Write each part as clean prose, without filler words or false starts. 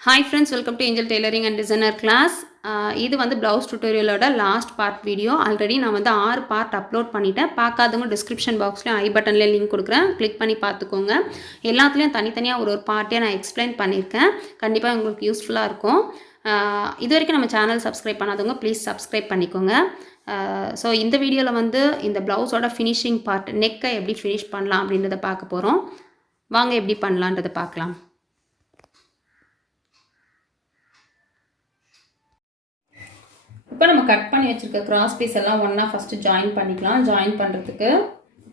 Hi friends, welcome to Angel Tailoring and Designer class. இது வந்து blouse tutorialோட last part video. Already நான் வந்து 6 பார்ட் அப்லோட் பண்ணிட்டேன். பார்க்காதவங்க டிஸ்கிரிப்ஷன் பாக்ஸ்லையும் ஐ பட்டன்லேயும் லிங்க் கொடுக்குறேன், கிளிக் பண்ணி பார்த்துக்கோங்க. எல்லாத்துலேயும் தனித்தனியாக ஒரு பார்ட்டே நான் எக்ஸ்பிளைன் பண்ணியிருக்கேன். கண்டிப்பாக உங்களுக்கு யூஸ்ஃபுல்லாக இருக்கும். இது வரைக்கும் நம்ம சேனல் சப்ஸ்கிரைப் பண்ணாதவங்க ப்ளீஸ் சப்ஸ்கிரைப் பண்ணிக்கோங்க. ஸோ இந்த வீடியோவில் வந்து இந்த ப்ளவுஸோட ஃபினிஷிங் பார்ட், நெக்கை எப்படி ஃபினிஷ் பண்ணலாம் அப்படின்றத பார்க்க போகிறோம். வாங்க எப்படி பண்ணலான்றதை பார்க்கலாம். இப்போ நம்ம கட் பண்ணி வச்சுருக்க கிராஸ் பீஸ் எல்லாம் ஒன்றா ஃபஸ்ட்டு ஜாயின் பண்ணிக்கலாம். ஜாயின் பண்ணுறதுக்கு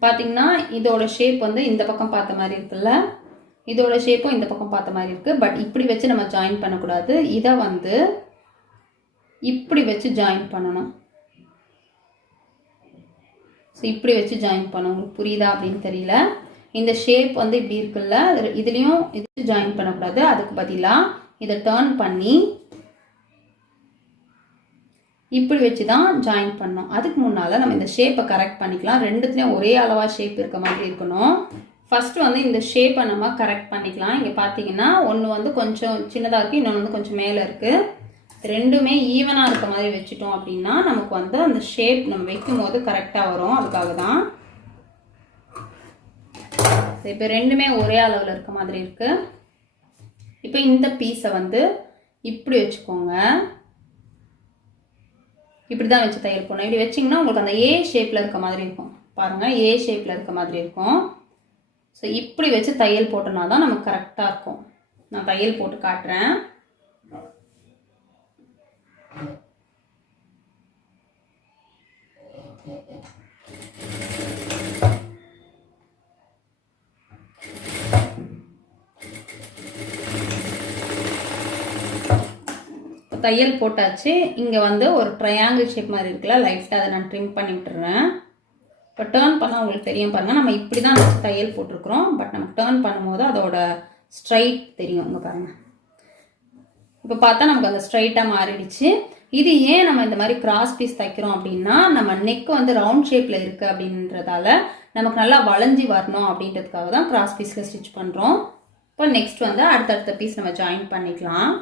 பார்த்திங்கன்னா இதோட ஷேப் வந்து இந்த பக்கம் பார்த்த மாதிரி இருக்குல்ல, இதோட ஷேப்பும் இந்த பக்கம் பார்த்த மாதிரி இருக்குது. பட் இப்படி வச்சு நம்ம ஜாயின் பண்ணக்கூடாது, இதை வந்து இப்படி வச்சு ஜாயின் பண்ணணும். ஸோ இப்படி வச்சு ஜாயின் பண்ணணும். உங்களுக்கு புரியுதா அப்படின்னு தெரியல. இந்த ஷேப் வந்து இப்படி இருக்குல்ல, இதுலேயும் இது ஜாயின் பண்ணக்கூடாது. அதுக்கு பதிலாக இதை டர்ன் பண்ணி இப்படி வச்சு தான் ஜாயின் பண்ணோம். அதுக்கு முன்னால் நம்ம இந்த ஷேப்பை கரெக்ட் பண்ணிக்கலாம். ரெண்டுத்துலேயும் ஒரே அளவாக ஷேப் இருக்க மாதிரி இருக்கணும். ஃபஸ்ட்டு வந்து இந்த ஷேப்பை நம்ம கரெக்ட் பண்ணிக்கலாம். இங்கே பார்த்தீங்கன்னா ஒன்று வந்து கொஞ்சம் சின்னதாக இருக்குது, இன்னொன்று வந்து கொஞ்சம் மேலே இருக்குது. ரெண்டுமே ஈவனாக இருக்க மாதிரி வச்சுட்டோம் அப்படின்னா நமக்கு வந்து அந்த ஷேப் நம்ம வைக்கும் போது கரெக்டாக வரும். அதுக்காக தான் இப்போ ரெண்டுமே ஒரே அளவில் இருக்க மாதிரி இருக்குது. இப்போ இந்த பீஸை வந்து இப்படி வச்சுக்கோங்க. இப்படி தான் வச்சு தையல் போடணும். இப்படி வச்சிங்கன்னா உங்களுக்கு அந்த ஏ ஷேப்பில் இருக்க மாதிரி இருக்கும். பாருங்கள், ஏ ஷேப்பில் இருக்க மாதிரி இருக்கும். ஸோ இப்படி வச்சு தையல் போட்டோன்னா தான் நமக்கு கரெக்டாக இருக்கும். நான் தையல் போட்டு காட்டுறேன். தையல் போட்டாச்சு. இங்கே வந்து ஒரு ட்ரையாங்கிள் ஷேப் மாதிரி இருக்குல்ல, லைட்டாக அதை நான் ட்ரிம் பண்ணி விட்டுறேன். இப்போ டேர்ன் பண்ணால் உங்களுக்கு தெரியும் பாருங்கள். நம்ம இப்படி தான் வச்சு தையல் போட்டிருக்கிறோம். பட் நம்ம டேர்ன் பண்ணும்போது அதோட ஸ்ட்ரைட் தெரியும். இங்கே பாருங்கள், இப்போ பார்த்தா நமக்கு அந்த ஸ்ட்ரைட்டாக மாறிடுச்சு. இது ஏன் நம்ம இந்த மாதிரி கிராஸ் பீஸ் தைக்கிறோம் அப்படின்னா, நம்ம நெக் வந்து ரவுண்ட் ஷேப்பில் இருக்குது அப்படின்றதால நமக்கு நல்லா வளைஞ்சி வரணும் அப்படின்றதுக்காக தான் கிராஸ் பீஸில் ஸ்டிச் பண்ணுறோம். இப்போ நெக்ஸ்ட் வந்து அடுத்தடுத்த பீஸ் நம்ம ஜாயின் பண்ணிக்கலாம்.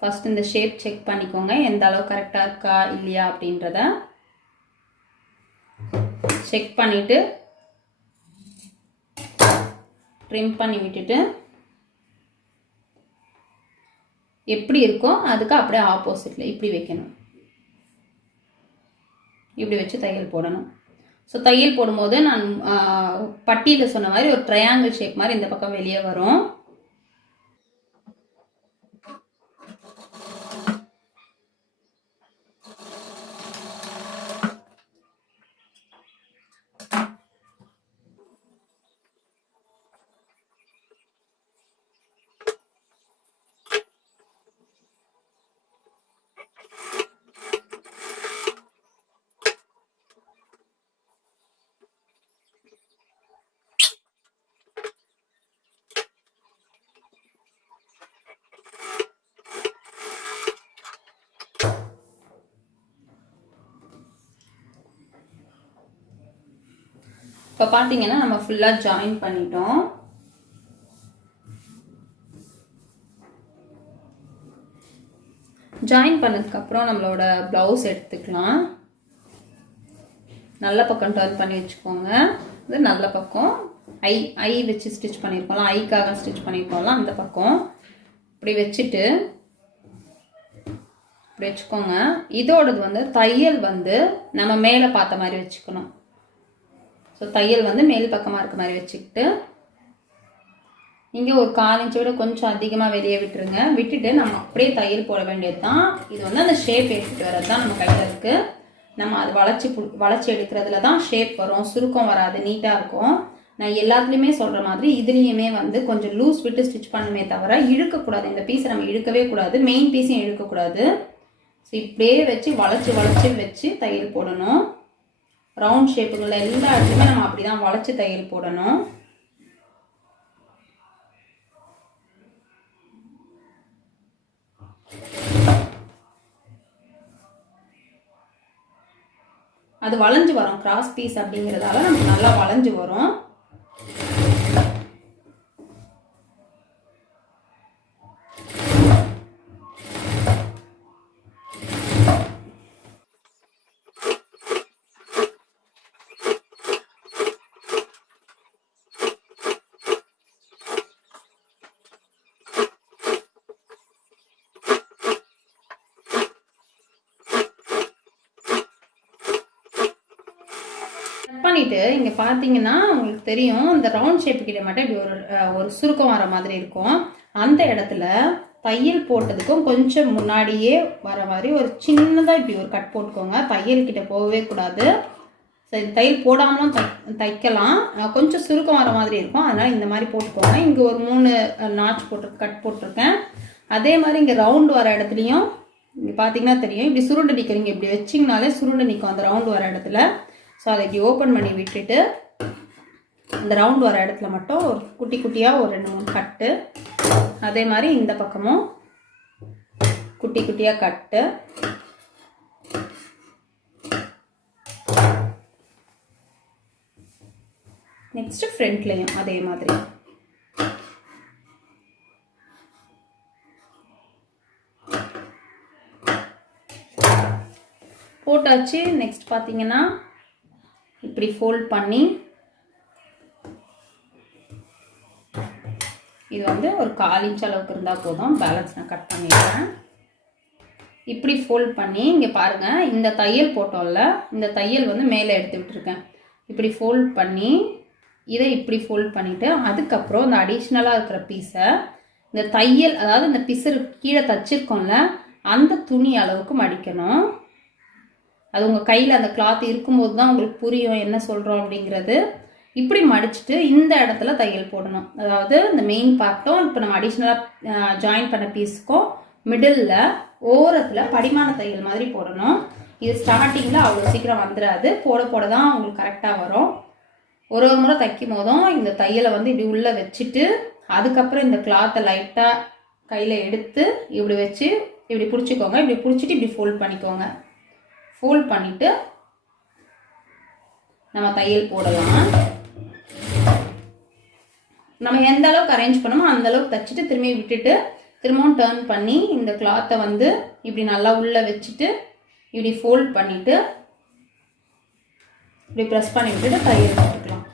ஃபஸ்ட் இந்த ஷேப் செக் பண்ணிக்கோங்க, எந்த அளவு கரெக்டாக இருக்கா இல்லையா அப்படின்றத செக் பண்ணிவிட்டு ட்ரிம் பண்ணி விட்டுட்டு எப்படி இருக்கோ அதுக்கு அப்படியே ஆப்போசிட்டில் இப்படி வைக்கணும். இப்படி வச்சு தையல் போடணும். ஸோ தையல் போடும்போது நான் பட்டியில் சொன்ன மாதிரி ஒரு ட்ரையாங்கிள் ஷேப் மாதிரி இந்த பக்கம் வெளியே வரும். இப்போ பார்த்தீங்கன்னா நம்ம ஃபுல்லாக ஜாயின் பண்ணிட்டோம். ஜாயின் பண்ணதுக்கப்புறம் நம்மளோட ப்ளவுஸ் எடுத்துக்கலாம். நல்ல பக்கம் டர்ன் பண்ணி வச்சுக்கோங்க. இது நல்ல பக்கம் ஐ வச்சு ஸ்டிச் பண்ணியிருக்கோம்ல, ஐக்காக ஸ்டிச் பண்ணியிருக்கோம்ல, அந்த பக்கம் இப்படி வச்சுட்டு இப்படி வச்சுக்கோங்க. இதோடது வந்து தையல் வந்து நம்ம மேலே பார்த்த மாதிரி வச்சுக்கணும். ஸோ தையல் வந்து மேல் பக்கமாக இருக்க மாதிரி வச்சுக்கிட்டு இங்கே ஒரு 1/4 இன்ச்சை விட கொஞ்சம் அதிகமாக வெளியே விட்டுருங்க. விட்டுட்டு நம்ம அப்படியே தையல் போட வேண்டியது தான். இது வந்து அந்த ஷேப் எடுத்துகிட்டு வரது தான் நம்ம கையில் இருக்குது. நம்ம அது வளைச்சி எடுக்கிறதுல தான் ஷேப் வரும், சுருக்கம் வராது, நீட்டாக இருக்கும். நான் எல்லாத்துலேயுமே சொல்கிற மாதிரி இதுலேயுமே வந்து கொஞ்சம் லூஸ் விட்டு ஸ்டிச் பண்ணுமே தவிர இழுக்கக்கூடாது. இந்த பீஸை நம்ம இழுக்கவே கூடாது, மெயின் பீஸையும் இழுக்கக்கூடாது. ஸோ இப்படியே வச்சு வளைச்சி வச்சு தையல் போடணும். ரவுண்ட் ஷேப்புகளில் எல்லா இடத்துலையுமே நம்ம அப்படி தான் வளைச்சி தையல் போடணும். அது வளைஞ்சு வரும். கிராஸ் பீஸ் அப்படிங்கிறதால நமக்கு நல்லா வளைஞ்சு வரும். பண்ணிவிட்டு இங்கே பார்த்தீங்கன்னா உங்களுக்கு தெரியும் இந்த ரவுண்ட் ஷேப்பு கிட்ட மட்டும் இப்படி ஒரு சுருக்கம் வர மாதிரி இருக்கும். அந்த இடத்துல தையல் போட்டதுக்கும் கொஞ்சம் முன்னாடியே வர மாதிரி ஒரு சின்னதாக இப்படி ஒரு கட் போட்டுக்கோங்க. தையல் கிட்ட போகவே கூடாது. சரி, தையல் போடாமலும் தைக்கலாம். கொஞ்சம் சுருக்கம் வர மாதிரி இருக்கும், அதனால் இந்த மாதிரி போட்டுக்கோங்க. இங்கே ஒரு 3 நாட்ச் கட் போட்டிருக்கேன். அதே மாதிரி இங்கே ரவுண்டு வர இடத்துலையும் இங்கே பார்த்தீங்கன்னா தெரியும், இப்படி சுருண்டு நிற்கிறீங்க. இப்படி வச்சிங்கனாலே சுருண்டு நிற்கும் அந்த ரவுண்டு வர இடத்துல. ஸோ அதை இப்படி ஓப்பன் பண்ணி விட்டுட்டு இந்த ரவுண்டு வர இடத்துல மட்டும் ஒரு குட்டி குட்டியாக ஒரு 2-3 கட்டு. அதே மாதிரி இந்த பக்கமும் குட்டி குட்டியாக கட்டு. நெக்ஸ்ட் ஃப்ரண்ட்லையும் அதே மாதிரி. போட்டாச்சு. நெக்ஸ்ட் பார்த்தீங்கன்னா இப்படி ஃபோல்ட் பண்ணி இது வந்து ஒரு 1/4 இன்ச் அளவுக்கு இருந்தால் போதும். பேலன்ஸ் நான் கட் பண்ணிடுறேன். இப்படி ஃபோல்ட் பண்ணி இங்கே பாருங்கள், இந்த தையல் போட்டோம்ல, இந்த தையல் வந்து மேலே எடுத்து விட்டுருக்கேன். இப்படி ஃபோல்ட் பண்ணி இதை இப்படி ஃபோல்ட் பண்ணிவிட்டு அதுக்கப்புறம் இந்த அடிஷ்னலாக இருக்கிற பீஸை இந்த தையல், அதாவது இந்த பிசரு கீழே தச்சிருக்கோம்ல அந்த துணி அளவுக்கு மடிக்கணும். அது உங்கள் கையில் அந்த கிளாத் இருக்கும்போது தான் உங்களுக்கு புரியும் என்ன சொல்கிறோம் அப்படிங்கிறது. இப்படி மடிச்சுட்டு இந்த இடத்துல தையல் போடணும். அதாவது இந்த மெயின் பார்ட்டும் இப்போ நம்ம அடிஷ்னலாக ஜாயின் பண்ண பீஸுக்கும் மிடில் ஓரத்தில் படிமான தையல் மாதிரி போடணும். இது ஸ்டார்டிங்கில் அவ்வளோ சீக்கிரம் வந்துடாது, போட போட தான் உங்களுக்கு கரெக்டாக வரும். ஒரு முறை தைக்கும் போதும் இந்த தையலை வந்து இப்படி உள்ளே வச்சுட்டு அதுக்கப்புறம் இந்த கிளாத்தை லைட்டாக கையில் எடுத்து இப்படி வச்சு இப்படி பிடிச்சிக்கோங்க. இப்படி பிடிச்சிட்டு இப்படி ஃபோல்ட் பண்ணிக்கோங்க. ஃபோல்ட் பண்ணிவிட்டு நம்ம தையல் போடலாம். நம்ம எந்த அளவுக்கு அரேஞ்ச் பண்ணமோ அந்த அளவுக்கு தைச்சிட்டு திரும்பி விட்டுட்டு திரும்பவும் டர்ன் பண்ணி இந்த கிளாத்தை வந்து இப்படி நல்லா உள்ளே வச்சுட்டு இப்படி ஃபோல்ட் பண்ணிவிட்டு இப்படி ப்ரெஸ் பண்ணி விட்டுட்டு தையல் போட்டுக்கலாம்.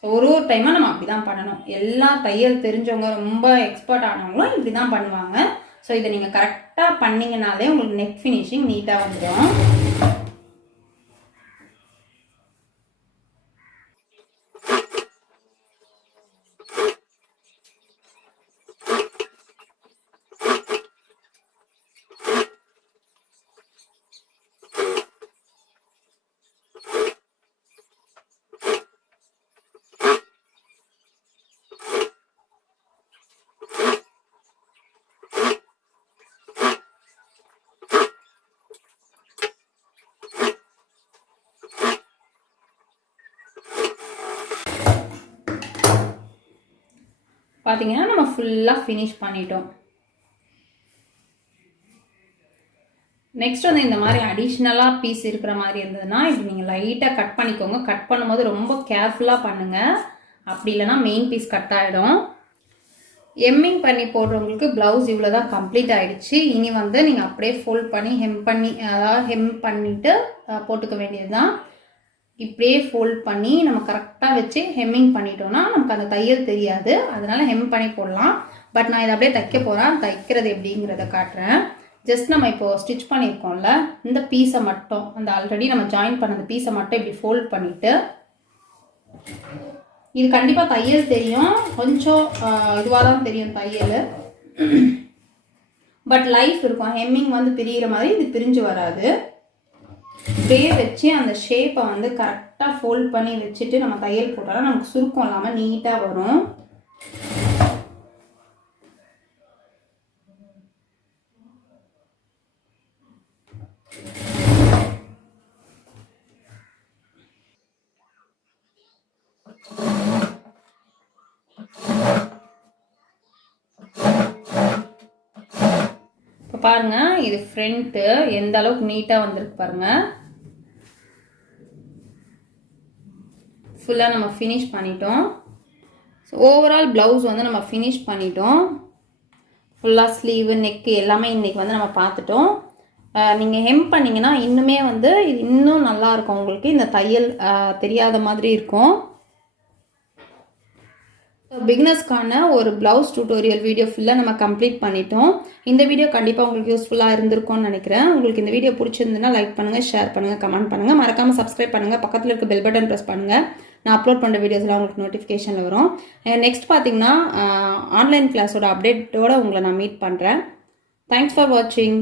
ஸோ ஒரு டைமாக நம்ம அப்படி தான் பண்ணணும். எல்லா தையல் தெரிஞ்சவங்க ரொம்ப எக்ஸ்பர்ட் ஆனவங்களும் இப்படி தான் பண்ணுவாங்க. ஸோ இதை நீங்கள் கரெக்டாக பண்ணிங்கனாலே உங்களுக்கு நெக் ஃபினிஷிங் நீட்டாக வந்துடும். பார்த்தீங்கன்னா நம்ம ஃபுல்லாக ஃபினிஷ் பண்ணிட்டோம். நெக்ஸ்ட் வந்து இந்த மாதிரி அடிஷ்னலாக பீஸ் இருக்கிற மாதிரி இருந்ததுன்னா இப்படி நீங்கள் லைட்டாக கட் பண்ணிக்கோங்க. கட் பண்ணும்போது ரொம்ப கேர்ஃபுல்லாக பண்ணுங்கள், அப்படி இல்லைனா மெயின் பீஸ் கட் ஆகிடும். எம்மிங் பண்ணி போடுறவங்களுக்கு ப்ளவுஸ் இவ்வளோ தான் கம்ப்ளீட் ஆகிடுச்சு. இனி வந்து நீங்கள் அப்படியே ஃபோல்ட் பண்ணி ஹெம் பண்ணிவிட்டு போட்டுக்க வேண்டியது தான். இப்படியே ஃபோல்ட் பண்ணி நம்ம கரெக்டாக வச்சு ஹெம்மிங் பண்ணிட்டோம்னா நமக்கு அந்த தையல் தெரியாது, அதனால ஹெம் பண்ணி போடலாம். பட் நான் இதை அப்படியே தைக்க போகிறேன், தைக்கிறது எப்படிங்கிறத காட்டுறேன். ஜஸ்ட் நம்ம இப்போது ஸ்டிச் பண்ணியிருக்கோம்ல இந்த பீஸை மட்டும், அந்த ஆல்ரெடி நம்ம ஜாயின் பண்ண அந்த பீஸை மட்டும் இப்படி ஃபோல்ட் பண்ணிவிட்டு, இது கண்டிப்பாக தையல் தெரியும், கொஞ்சம் இதுவாக தான் தெரியும் தையல், பட் லைஃப் இருக்கும். ஹெம்மிங் வந்து பிரிகிற மாதிரி இது பிரிஞ்சு வராது. இப்படியே வச்சு அந்த ஷேப்பை வந்து கரெக்டாக ஃபோல்ட் பண்ணி வச்சுட்டு நம்ம தையல் போட்டாலும் நமக்கு சுருக்கம் இல்லாமல் நீட்டாக வரும். இப்போ பாருங்க, இது ஃப்ரண்ட்டு எந்த அளவுக்கு நீட்டாக வந்திருக்கு பாருங்க. ஃபுல்லாக நம்ம ஃபினிஷ் பண்ணிட்டோம். ஸோ ஓவரால் ப்ளவுஸ் வந்து நம்ம ஃபினிஷ் பண்ணிட்டோம். ஃபுல்லாக ஸ்லீவு நெக்கு எல்லாமே இன்றைக்கி வந்து நம்ம பார்த்துட்டோம். நீங்கள் ஹெம் பண்ணிங்கன்னா இன்னுமே வந்து இது இன்னும் நல்லாயிருக்கும். உங்களுக்கு இந்த தையல் தெரியாத மாதிரி இருக்கும். பிகினர்ஸ்க்கான ஒரு ப்ளவுஸ் டியூட்டோரியல் வீடியோ ஃபுல்லாக நம்ம கம்ப்ளீட் பண்ணிட்டோம். இந்த வீடியோ கண்டிப்பாக உங்களுக்கு யூஸ்ஃபுல்லாக இருந்திருக்கும்னு நினைக்கிறேன். உங்களுக்கு இந்த வீடியோ பிடிச்சிருந்துன்னா லைக் பண்ணுங்கள், ஷேர் பண்ணுங்கள், கமெண்ட் பண்ணுங்கள். மறக்காமல் சப்ஸ்கிரைப் பண்ணுங்கள். பக்கத்தில் இருக்க பெல் பட்டன் ப்ரெஸ் பண்ணுங்கள். நான் அப்லோட் பண்ணுற வீடியோஸ்லாம் உங்களுக்கு நோட்டிஃபிகேஷனில் வரும். நெக்ஸ்ட் பார்த்தீங்கன்னா ஆன்லைன் கிளாஸோட அப்டேட்டோடு உங்களை நான் மீட் பண்ணுறேன். தேங்க்ஸ் ஃபார் வாட்சிங்.